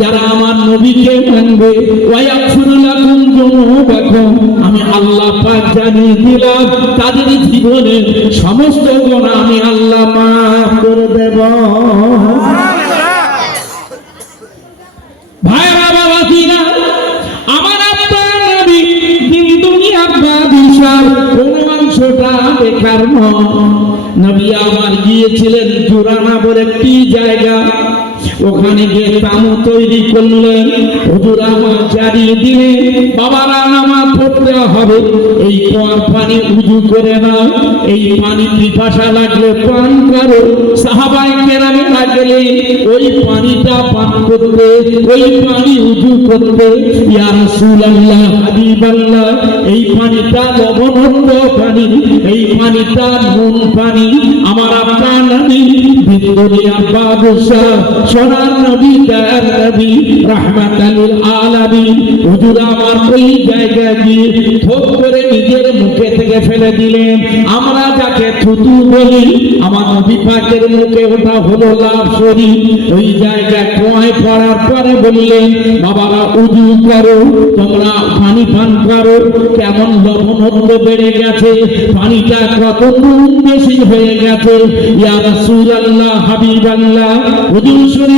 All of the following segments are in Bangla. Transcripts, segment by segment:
যারা আমার নবীকে মানবে আমি আল্লাহ পাক জানিয়ে দিলাম, তাদের জীবনের সমস্ত গুনাহ আমি আল্লাহ মাফ করে দেব। ভাইরা, বাবাজিরা, আমার আপনার নবী দিন বাদিশার কোন অংশটা বেকার নয় নবী আমার গিয়েছিলেন জুরানা বলে একটি জায়গা। ওখানে গিয়ে তামু তৈরি করলেন। হুজুর, আমার জানিয়ে দিলে বাবারা নামাজ পড়তে হবে। এই কুয়ার পানি উজু করে নাও। এই পানি পিপাসা লাগলে পান করো। সাহাবাই কেরামে লাগলে ওই পানিটা পান করতে, ওই পানি উজু করতে, ইয়া রাসূলুল্লাহ, হাবিবাল্লাহ, এই পানিটা লবণাক্ত পানি, এই পানিটা নুন পানি, আমার আপনার নবী বিন্দুনিয়া বাদশাহ সোনার নবী তার নবী রাহমাতাল আলামিন। হুজুর আমার ওই জায়গায় গিয়ে থোপ করে নিজের মুখে থেকে ফেলে দিলেন। আমরা যাকে থুতু বলি, আমার নবী পাকের মুখে ওটা হলো লাভ শরী ওই জায়গায় কোয়ায় পড়ার পরে বললেন, বাবারা, উজু করো, তোমরা পানি পান করো, কেমন লবণত্ব বেড়ে গেছে, পানিটা কত বেশি হয়ে গেছে। ইয়া রাসূলুল্লাহ, হাবিবাল্লাহ, হুজুর শুনে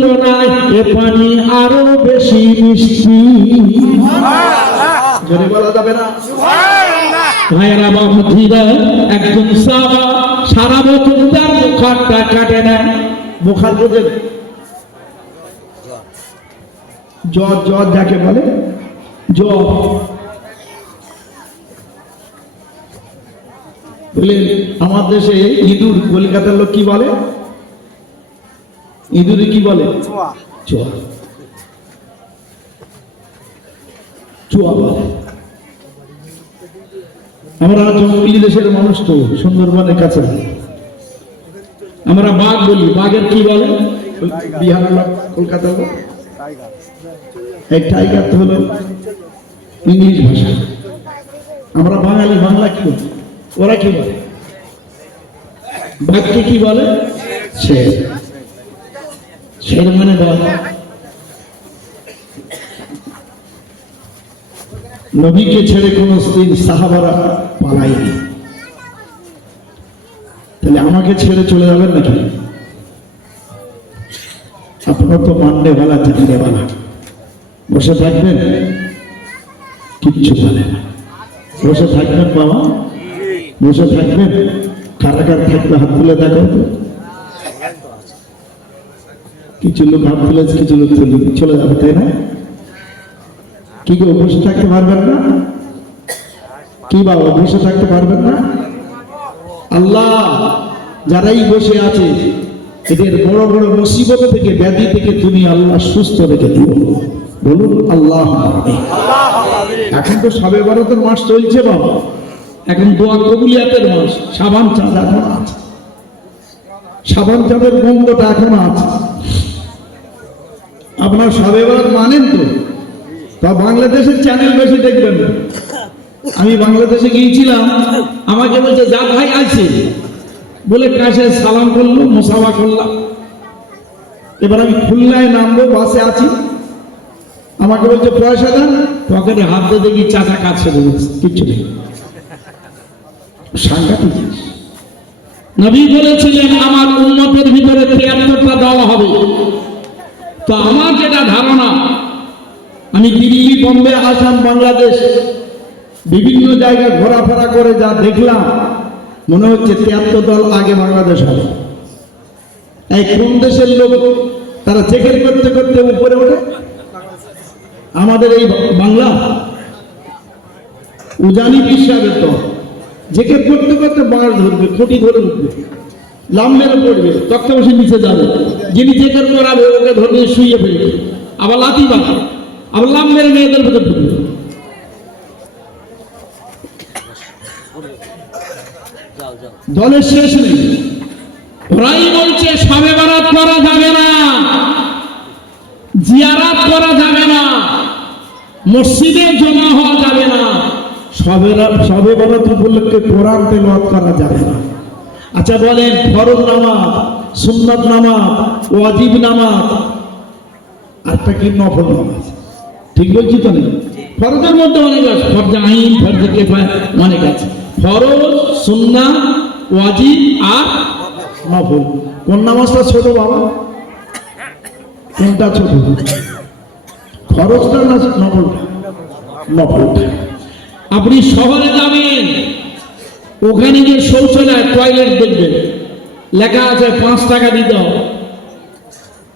তুলনায় এ পানি আরও বেশি মিষ্টি। ভাইয়েরা একজন সাহাবা সারা বছর তার মুখারটা কাটে না। বোঝেন জ্বর জ্বর যাকে বলে, জ্বর। আমার দেশে ইঁদুর কলকাতার লোক কি বলে? ইঁদুরে কি বলে? চুয়া। চুয়া। বলে। আমরা জঙ্গলি দেশের মানুষ তো সুন্দরবনের কাছে আমরা বাঘ বলি বাঘের কি বলে? বিহার কলকাতা লোক এই টাইগার তো হলো ইংলিশ ভাষা। আমরা বাঙালি বাংলা কি বলি? ওরা কি বলে? বাঘকে কি বলে? শের মানে বল নবীকে ছেড়ে কোন স্ত্রী সাহাবারা পালায়নি। তাহলে আমাকে ছেড়ে চলে যাবেন নাকি? আপনার তো মানলে বেলা জানলে বেলা। বসে থাকবেন? কিচ্ছু বলে না। বসে থাকবেন বাবা? বসে থাকবেন? কারাগার থাকবে হাত তুলে দেখো। কিছু লোক হাত তুলেছে কিছু লোক তুলে চলে যাবে, তাই না? কি গো বসে থাকতে পারবেন না? কি বাবা বসে থাকতে পারবেন না? আল্লাহ, যারাই বসে আছে, এদের বড় বড় মুসিবত থেকে, ব্যাধি থেকে তুমি আল্লাহ সুস্থ রেখে দিও। বলুন, আল্লাহ এখন তো সবে ভারতের মাস চলছে বাবা। এখন দোয়া কবুলিয়াতের মাস, সাবান চাঁদ এখন আছে। সাবান চাঁদের গন্ধটা এখন আছে। আপনার সবে বরাত মানেন তো? তা বাংলাদেশের চ্যানেল বেশি দেখবেন আমি বাংলাদেশে গিয়েছিলাম, আমাকে বলছে, যা ভাই আছে বলে কাছে সালাম করল, মোসাফা করলাম। এবার আমি খুলনায় নামবো, বাসে আছি। আমাকে বলছে, পয়সা দেন। পকেটে হাত দিয়ে দেখি চাচা ছেড়ে দিচ্ছে কিচ্ছু নেই। সাংঘাতিক নবী বলেছিলেন, আমার উন্মতের ভিতরে তিয়াত্তরটা দেওয়া হবে। তো আমার যেটা ধারণা, আমি দিল্লি বোম্বে, আসাম, বাংলাদেশ বিভিন্ন জায়গায় ঘোরাফেরা করে যা দেখলাম, মনে হচ্ছে তিয়াত্তর দল আগে বাংলাদেশ হবে। এই কোন দেশের লোক তারা চেকের করতে করতে উপরে ওঠে? আমাদের এই বাংলা উজানি বিশ্বাসের দল জেকের করতে করতে বাঁশ ধরবে, খুঁটি ধরে উঠবে। লাম মেরে পড়বে তক্তা নিচে যাবে। যিনি জেকের করাবে, ওকে ধরে শুয়ে ফেলবে। আবার লাতি বাঁধবে আবার লাম মেরে মেয়েদের ভেতর ঢুকবে দলের শেষ নেই। ওরাই বলছে, সবে বারাত করা যাবে না। জিয়ারাত করা যাবে না। মসজিদে জমা হওয়া যাবে না। সবে সবে বরাত উপলক্ষে কোরআন তেলাওয়াত করা যাবে না। আচ্ছা বলেন, ফরজ নামাজ, সুন্নাত নামাজ, ওয়াজিব নামাজ আরটা কি নফল নামাজ? ঠিক বলছি তো না? ফরজের মধ্যে অনেক আছে, ফরজে আইন, ফরজে কেফায় অনেক আছে। ফরজ সুন্না ওয়াজিব আর নফল। কোন নামাজটা ছোট বাবা? কোনটা ছোট? ফরজটা না নফলটা? নফলটা। আপনি শহরে যাবেন ওখানে গিয়ে শৌচালয় টয়লেট দেখবেন লেখা আছে পাঁচ টাকা দিতে হবে।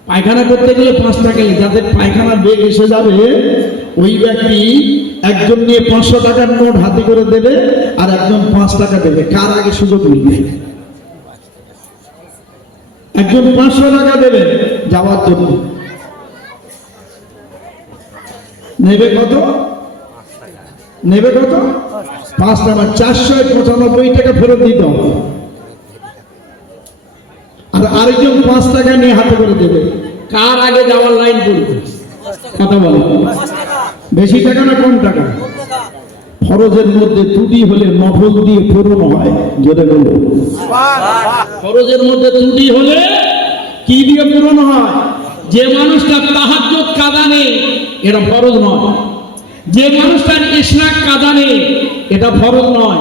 পায়খানা করতে গেলে পাঁচ টাকা। যাদের পায়খানা বেগ এসে যাবে, ওই ব্যক্তি একজন নিয়ে পাঁচশো টাকার নোট হাতে করে দেবে আর একজন পাঁচ টাকা দেবে। কার আগে সুযোগ মিলবে? একজন পাঁচশো টাকা দেবে যাওয়ার জন্য। নেবে কত? নেবে কত? পাঁচ টাকা, চারশো পঁচানব্বই টাকা ফেরত দিতে আর আরেকজন পাঁচ টাকা নিয়ে হাতে করে দেবে। কার আগে যাওয়ার লাইন পড়বে? কথা বলো। বেশি টাকা না কম টাকা? ফরজের মধ্যে ত্রুটি হলে নফল দিয়ে পূরণ হয়, জোরে বলো ফরজের মধ্যে ত্রুটি হলে কি দিয়ে পূরণ হয়? যে মানুষটা তাহাজ্জুদ কাদা নেই, এটা ফরজ নয়। যে মানুষটার ইশরাক কাদা নেই এটা ফরজ নয়।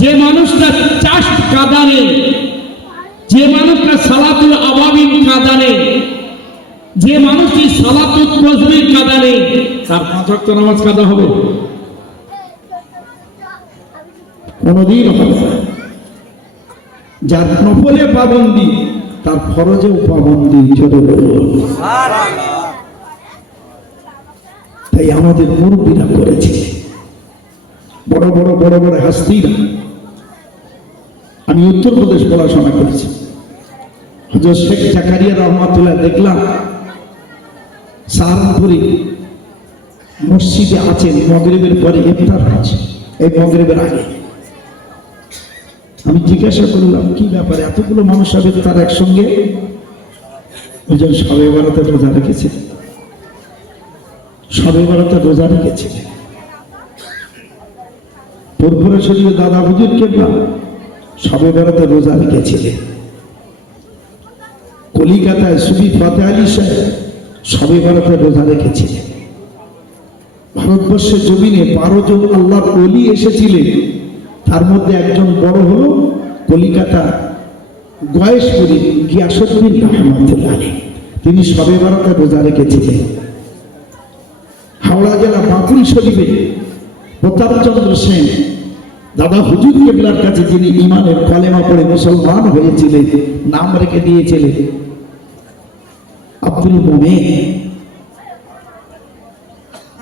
যে মানুষটা চাষ কাদা নেই যে মানুষটা সালাতুল আবাবিন কাদা নেই যে মানুষটি সালাতুল তসবির কাদা নেই তার পাঁচ ওয়াক্ত নামাজ কাদা হবে। কোনদিন হবে যার নফলে পাবন্দি, তার ফরজেও পাবন্দি জোরে বলো তাই আমাদের মুরব্বীরা করেছে। বড় বড় বড় বড় হাস্তিরা আমি উত্তরপ্রদেশ পড়াশোনা করেছি। হজরত শেখ জাকারিয়া রহমাতুল্লাহ দেখলাম সাহারনপুরে মসজিদে আছেন, মগরিবের পরে ইফতার হচ্ছে। এই মগরিবের আগে। আমি জিজ্ঞাসা করলাম, কি ব্যাপারে? এতগুলো মানুষ হবে তার একসঙ্গে? ওই জন্য সবে বারাতে রোজা রেখেছে। সবে বারাতে রোজা রেখেছে। পরপুরে শরীরে দাদা হুজুর কেবলা সবে বেড়াতে রোজা রেখেছিলেন। কলিকাতায় সুবি ফতে আলী সাহেব সবে বেড়াতে রোজা রেখেছিলেন। ভারতবর্ষের জমিনে বারো জন আল্লাহর অলি এসেছিলেন। তার মধ্যে একজন বড় হলো কলিকাতা গয়েশপুরি গিয়াসুদ্দিন রহমতুল্লাহ। তিনি সবে বেড়াতে রোজা রেখেছিলেন। বাঁকুড়ি শরীফে প্রতাপচন্দ্র সেন, দাদা হুজুর কেবলার কাছে যিনি ইমানের কলেমা পড়ে মুসলমান হয়েছিলেন, নাম রেখে দিয়েছিলেন, আব্দুল মোমেন।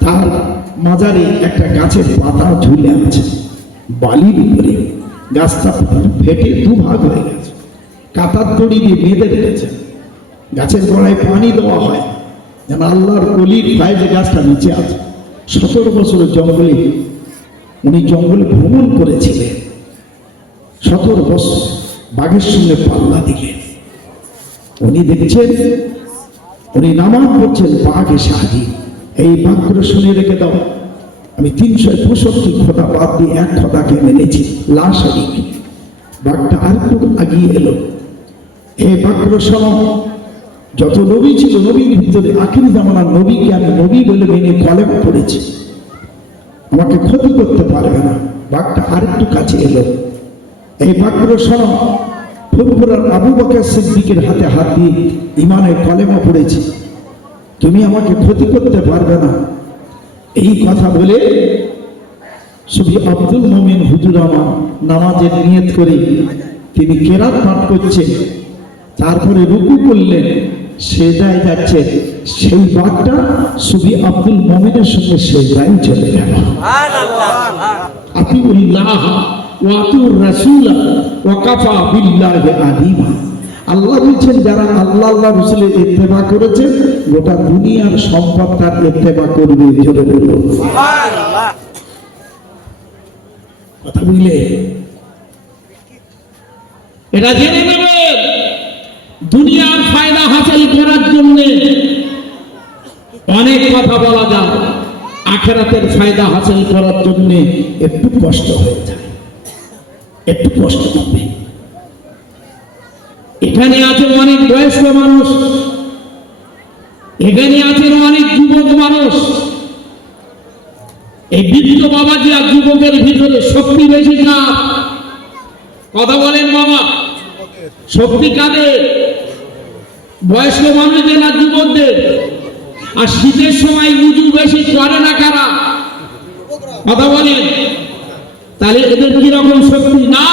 তার মাজারে একটা গাছের পাতা ঝুলে আছে, বালির উপরে। গাছটা ফেটে দুভাগ হয়ে গেছে কাতার দড়ি দিয়ে বেঁধে রেখেছে। গাছের গোড়ায় পানি দেওয়া হয়, যেন আল্লাহর অলির পায়ে যে গাছটা নিচে আছে সতেরো বছরের জঙ্গলে, উনি জঙ্গলে ভ্রমণ করেছিলেন। সতেরো বছর বাঘের সঙ্গে পাল্লা দিলেন। উনি দেখছেন, উনি নামাজ পড়ছেন বাঘ এসে হাজির এই বাঘগুলো শুনে রেখে দাও, আমি তিনশো পঁয়ষট্টি খোদা বাদ দিয়ে এক খোদাকে মেনেছি, লাশ আগে বাঘটা আর একটু আগিয়ে এলো। এই বাঘগুলো শোনো যত নবী ছিল নবীর ভিতরে আখির জামানার নবীকে আমি নবী বলে মেনে কলেম পড়েছি। আমাকে ক্ষতি করতে পারবে না। বাঘটা আরেকটু কাছে এলো। এই বাঘগুলো শোনো ফুরফুরার আবু বকর সিদ্দিকের হাতে হাত দিয়ে ইমানের কলেমা পড়েছি। তুমি আমাকে ক্ষতি করতে পারবে না। এই কথা বলে শুধু আব্দুল মোমিন হুজুর আমার নামাজের নিয়ত করে তিনি কেরাত পাঠ করছেন। তারপরে রুকু করলেন সেজায় যাচ্ছে। সেই বাঘটা শুধু আব্দুল মোমিনের সঙ্গে সেজায় চলে গেল। আতিউল্লাহ ওয়া আতিউর রাসূলা ওয়া কাফা আলিমা আল্লাহ বলছেন, যারা আল্লাহ আল্লাহ রসুলের করেছে, গোটা দুনিয়ার সম্পদ তার করবে জোরে। কথা বুঝলে? এটা জেনে নেবেন দুনিয়ার ফায়দা হাসিল করার জন্য অনেক কথা বলা যায়। আখেরাতের ফায়দা হাসিল করার জন্য একটু কষ্ট হয়ে যায়। একটু কষ্ট হবে এখানে আছে অনেক বয়স্ক মানুষ। এখানে আছেন অনেক যুবক মানুষ। এই বৃদ্ধ বাবা যে যুবকের ভিতরে শক্তি বেশি না। কথা বলেন বাবা। কাদের বয়স্ক মানুষদের আর যুবকদের আর শীতের সময় উজু বেশি করে না কারা? কথা বলেন। তাহলে এদের কীরকম শক্তি? না!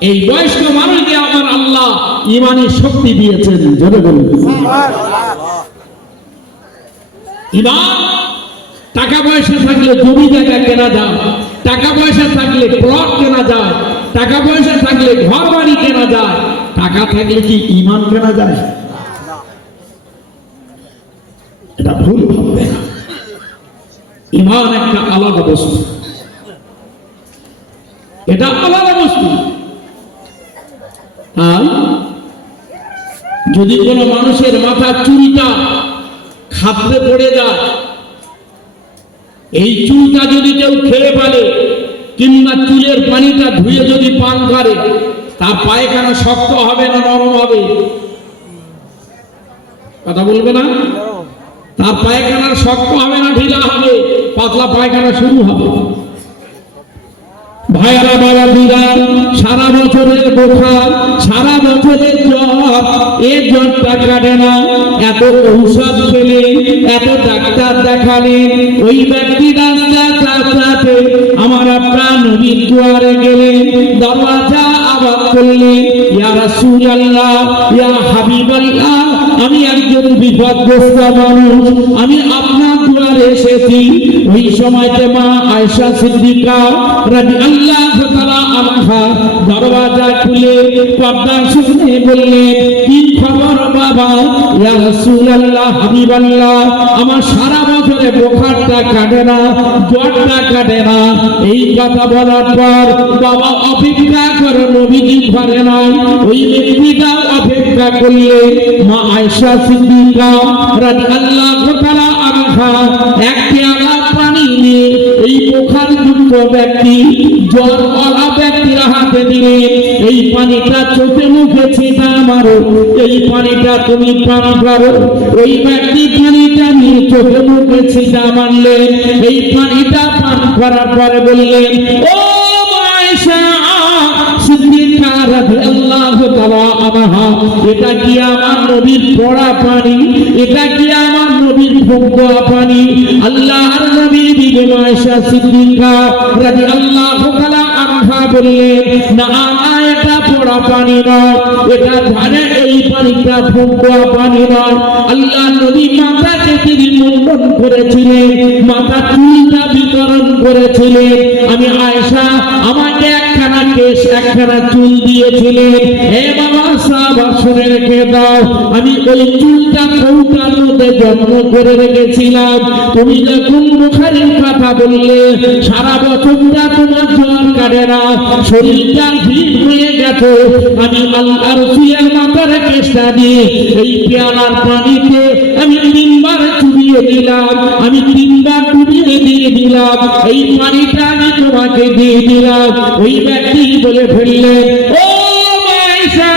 এই বয়স্ক মানুষকে আমার আল্লাহ ইমানের শক্তি দিয়েছেন। জোরে বলুন। ইমান, টাকা পয়সা থাকলে জমি জায়গা কেনা যায়, টাকা পয়সা থাকলে প্লট কেনা যায়, টাকা পয়সা থাকলে ঘর বাড়ি কেনা যায়, টাকা থাকলে কি ইমান কেনা যায়? এটা ভুল ভাববে না। ইমান একটা আলাদা বস্তু। এটা আলাদা বস্তু। যদি কোনো মানুষের মাথার চুলটা খাদ্যে পড়ে যায়, এই চুলটা যদি কেউ খেয়ে ফেলে কিংবা চুলের পানিটা ধুয়ে যদি পান করে তার পায়খানা শক্ত হবে না নরম হবে? কথা বলবে না? তার পায়খানা শক্ত হবে না, ঢিলা হবে? পাতলা পায়খানা শুরু হবে? ভাইয়ারা বাবা দিরা সারা বছরের বোখার সারা বছরের জ্বর, এ জ্বরটা কাটে না। এত ঔষধ খেলে এত ডাক্তার দেখালেন ওই ব্যক্তি আমার আপনার নবীর দুয়ারে গেলেন দরওয়াজা আবাদ করলেন ইয়া রাসূলুল্লাহ, ইয়া হাবিবাল্লাহ, আমি একজন বিপদগ্রস্ত মানুষ, আমি আপনার দুয়ারে এসেছি। ওই সময়তে মা আয়েশা সিদ্দিকা রাদিয়াল্লাহু তাআলা আনহা দরওয়াজা খুলে পর্দা শুনে বললেন, কি খবর বাবা, ইয়া রাসূলুল্লাহ, হাবিবাল্লাহ, আমার সারা বছরে বোখারটা কাটে না, জ্বরটা কাটে না। এই কথা বলার পর বাবা অপেক্ষা করে নবীজি ঘরে নাই। ওই ব্যক্তিটা অপেক্ষা করলে মা আয়েশা সিদ্দিকা রাদিয়াল্লাহু তাআলা আনহা এক পেয়ালা পানি নিয়ে এই পোখার যুক্ত ব্যক্তি জ্বর হাতে দিলে এই পানিটা চোখে মুখে ছিটা মারো। এই পানিটা তুমি পান করো ওই ব্যক্তি পানিটা নিয়ে চোখে মুখে ছিটা মারলেন। এই পানিটা পান করার পরে বললেন, ও মায়েশা এটা কি আমার পানি? এটা আমার পানি? বললেন না না পানি নয়, এটা ধারে এই পানিটা ফুঁকা পানি নয়। আল্লাহ নবী মাথাকে তিনি মুন্ডন করেছিলেন, মাথা চুলটা বিতরণ করেছিলেন। আমি আয়েশা, আমাকে একখানা একখানা চুল দিয়েছিলেন। হে বাবা রেখে দাও। আমি ওই চুলটা কৌটার মধ্যে যত্ন করে রেখেছিলাম। তুমি যখন মুখারির কথা বললে, সারা বছরটা তোমার শরীরটা ভিড় হয়ে গেছে আমি আল্লাহর রসুলের মাথার কেসটা দিয়ে এই পেয়ালার পানিতে আমি তিনবার চুবিয়ে দিলাম, আমি তিনবার ডুবিয়ে দিয়ে দিলাম, এই পানিটা আমি তোমাকে দিয়ে দিলাম। ওই ব্যক্তি বলে ফেললেন, ও মায়েশা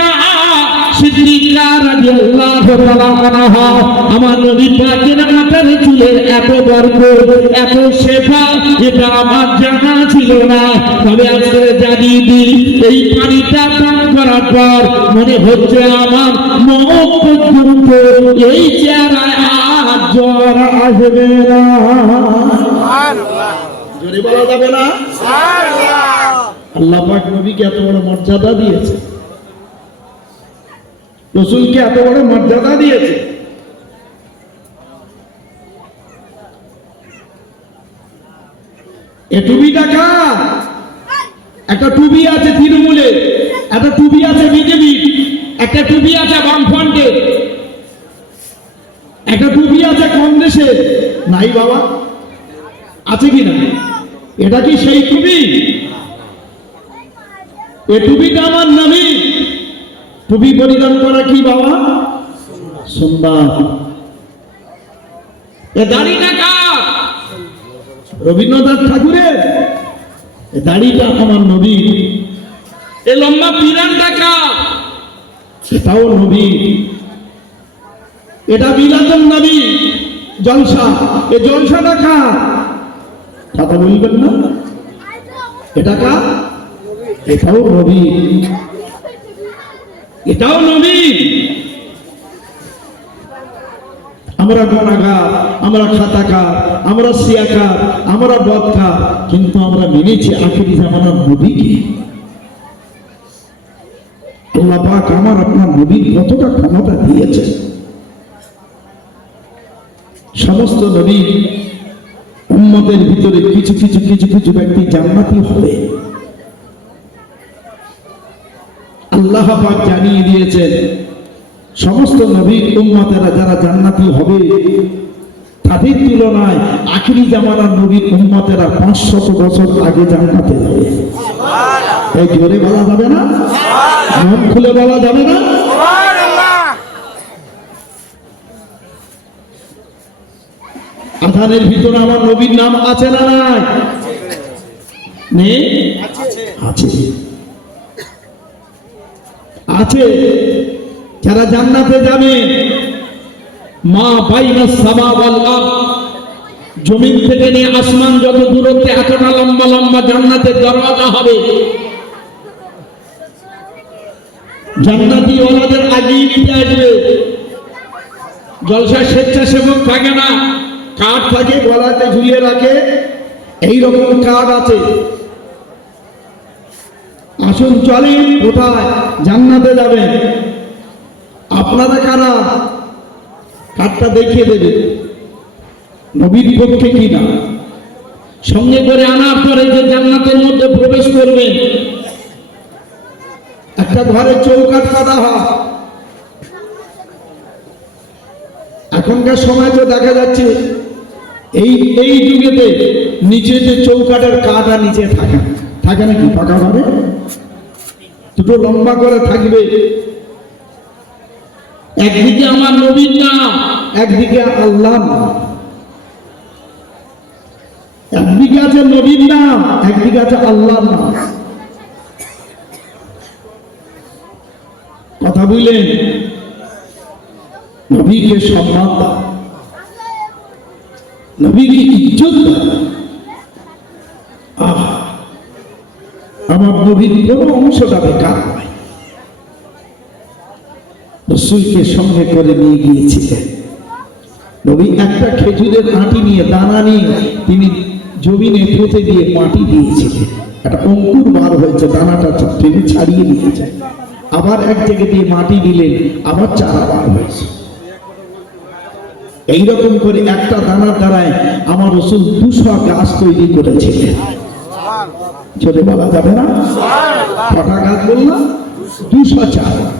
সিদ্দিকা রাদিয়াল্লাহু তাআলা আমার নবী পাকের মাথার চুলের এত এত শেফা এটা আমার জানা ছিল না। তবে আজকে দিই এই পানিটা পান করার পর মনে হচ্ছে আমার মত পর্যন্ত এই চেহারায় আর জ্বর আসবে না। জোরে বলা যাবে না? আল্লাহ পাক নবীকে এত বড় মর্যাদা দিয়েছে। রসুলকে এত বড় মর্যাদা দিয়েছে। এ টুপিটা কার একটা টুপি আছে তৃণমূলে, একটা টুপি আছে বিজেপি, একটা টুপি আছে বামফ্রন্টে একটা টুপি আছে কংগ্রেসের নাই বাবা, আছে কি না? এটা কি সেই টুপি? এ টুপিটা আমার নবী টুপি পরিধান করা কি বাবা? সুন্দর এ দাড়িটা কার? রবীন্দ্রনাথ ঠাকুরের? এ দাড়িটা আমার নবী এ লম্বা পিরানটা কার? এটাও নবী এটা বিলাতন নবী। জলসা। এ জলসাটা কার? কথা বলবেন না? এটা কার? এটাও নবী এটাও নবী। আমরা গণাগার আমরা খাতাকার আমরা সিয়াকার আমরা বদকার কিন্তু আমরা মেনেছি আখিরি জামানার নবীকে। আল্লাহ পাক আমার আপনার নবীর কতটা ক্ষমতা দিয়েছে সমস্ত নবী উম্মতের ভিতরে কিছু কিছু কিছু কিছু ব্যক্তি জান্নাতি হবে। আল্লাহ পাক জানিয়ে দিয়েছেন, সমস্ত নবীর উম্মতেরা যারা জান্নাতি হবে, তাদের তুলনায় আখিরি জামানার নবীর উম্মতেরা পাঁচশত বছর আগে জান্নাতে যাবে। এই জোরে বলা যাবে না? মুখ খুলে বলা যাবে না? আধানের ভিতরে আমার নবীর নাম আছে না নাই? নেই? আছে। আছে। যারা জান্নাতে যাবে, মা বাইনা সামা ওয়াল জমিন থেকে নিয়ে আসমান যত দূরত্বে এতটা লম্বা লম্বা জান্নাতের দরওয়াজা হবে। জান্নাতি ওলাদের আগেই নিতে আসবে। জলসা স্বেচ্ছাসেবক থাকে না। কাঠ থাকে গলাতে ঝুলিয়ে রাখে। এই রকম কাঠ আছে। আসুন চলে কোথায়? জান্নাতে যাবেন। আপনারা কারা? কাঠটা দেখিয়ে দেবে। নবীর পক্ষে কি না? সঙ্গে করে আনার পরে যে জান্নাতের মধ্যে প্রবেশ করবেন একটা ঘরে চৌকাঠ কাটা হয়। এখনকার সময় তো দেখা যাচ্ছে, এই এই যুগেতে নিচে যে চৌকাঠের কাটা নিচে থাকে। থাকে নাকি? পাকা ভাবে দুটো লম্বা করে থাকবে। একদিকে আমার নবীর নাম, একদিকে আল্লাহ একদিকে আছে নবীর নাম, একদিকে আছে আল্লাহর নাম। কথা বুঝলেন? নবীকে সম্মান দাও। নবীকে ইজ্জত দাও। আহ! আমার নবীর কোনো অংশটা বেকার নয় রসুলকে সঙ্গে করে নিয়ে গিয়েছিলেন। নবী একটা খেজুরের আঁটি নিয়ে, দানা নিয়ে তিনি জমিনে পুঁতে দিয়ে মাটি দিয়েছিলেন। একটা অঙ্কুর বার হয়েছে, দানাটা তিনি ছাড়িয়ে নিয়েছে আবার এক জায়গা দিয়ে মাটি দিলেন, আবার চারা বার হয়েছে। এইরকম করে একটা দানার দ্বারায় আমার রসুল দুশো গাছ তৈরি করেছিলেন। চলে বলা যাবে না। বললাম দুশো চারা।